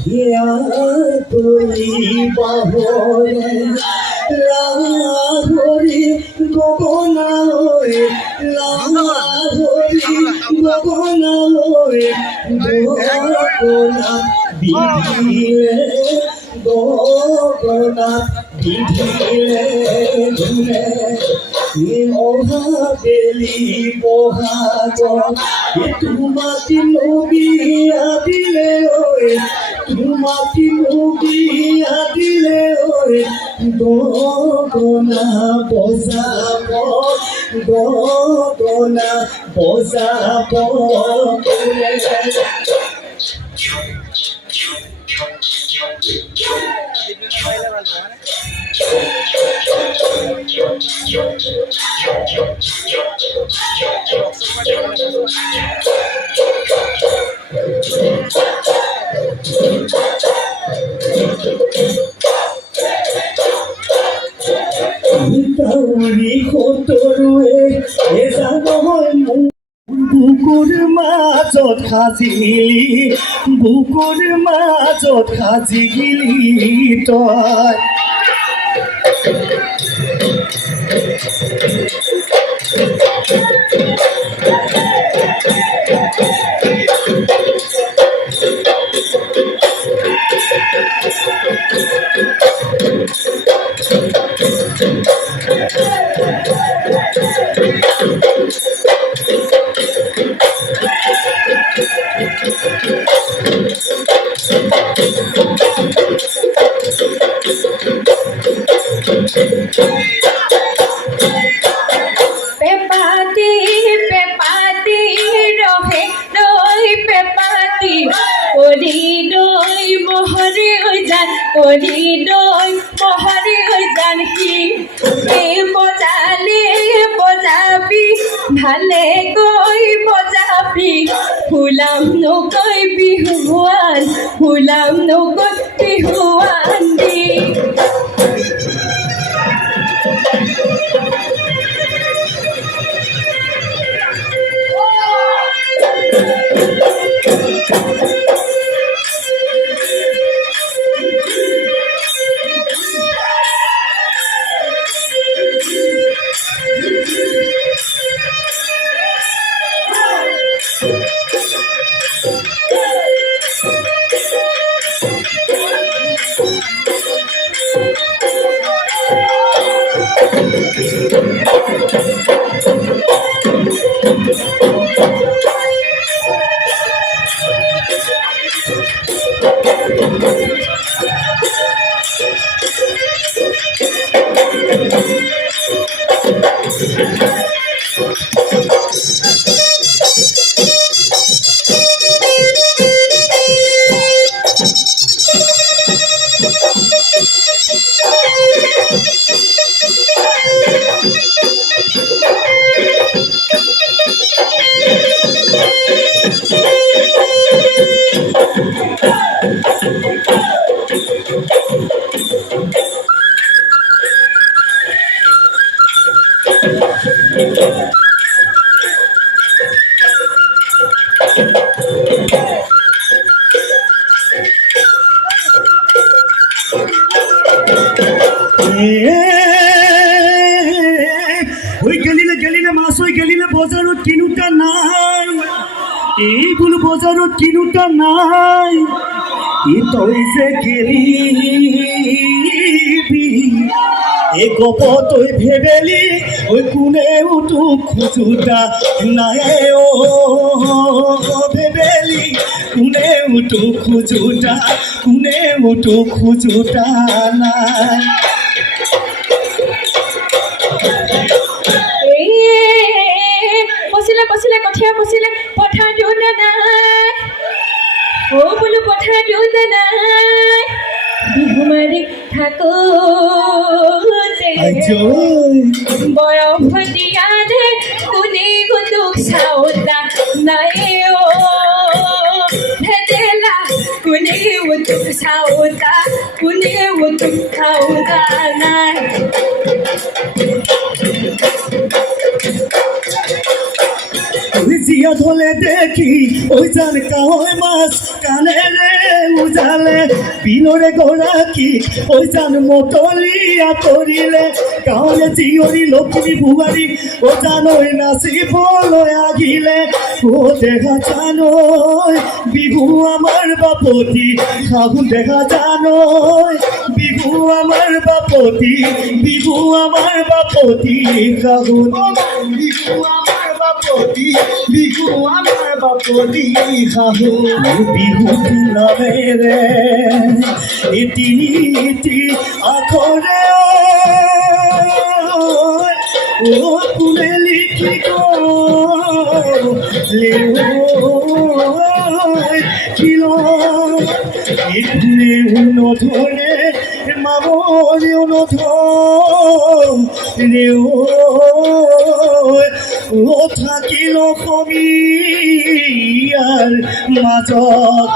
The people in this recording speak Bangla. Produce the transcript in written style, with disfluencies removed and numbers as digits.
হিয়া তুলি বাহরে লাহরি গগনা হয়ে লাহরি গগনা হয়ে গগনা বিধিলে গগনা বিধিলে ঘুরে মহা বেলি বহাগ তোমাকে নবিয়া দিলে ওই তোমাকে নবিয়া দিলে ওই গগনা বজাব গগনা বজাব তাওরি খতৰুৱে এজানহয় বুকুৰ মাজত সাজিলি বুকুৰ মাজত সাজিলি তই পেপাতি পেপাতি ৰহে দৈ পেপাতি কৰি দৈ মহৰি হৈ যান কৰি দৈ মহৰি হৈ যান সি বজালে বজাবি ভালে গৈ বজাবি ফুলাম নকৈ বিহুৱান ফুলাম নকৈ বিহুৱান দি ওই গেলিলে মাছ ওই গেলিলে বজাৰত কিনোতা নাই এই বোলো বজাৰত কিনোতা নাই ই তই যে গেলিবি এ গপ তই ভেবেলি ওই কোনেও তোক খুজোতা নাই ও ভেবেলি কোনেও তোক খুজোতা নাই পচিলে কঠীয়া পচিলে পথাৰ দিওঁ নাই অ বোলো পথাৰ দিওঁ নাই বিহু মাৰি থাকোঁতে বয়স দিয়ানে কোনে তোক চাওঁতা নাই অ ভেদেলা কোনেও তোক চাওঁতা নাই জিয়া ধলে দেখি ওই জান কাহয় মাছ কানে রে উজালে বিনৰে গৰাকী ঐ জান মতলীয়া কৰিলে গাঁৱৰে জীয়ৰী লক্ষ্মী বোৱাৰী ও জানৈ নাচিবলৈ আহিলে ও দেখা জানৈ বিহু আমাৰ বাপতি শাহু দেখা জানৈ বিহু আমাৰ বাপতি বিহু আমাৰ বাপতি শাহু বিহু আমাৰ বাপতি বিহু আমাৰ বাপতি শাহু বিহু নামেৰে তিনিটি আখৰে ও কোনে লিখি গ'লে কিল কোনেও নধৰে মামৰেও নধৰে ও থাকিল অসমীয়াৰ মাজত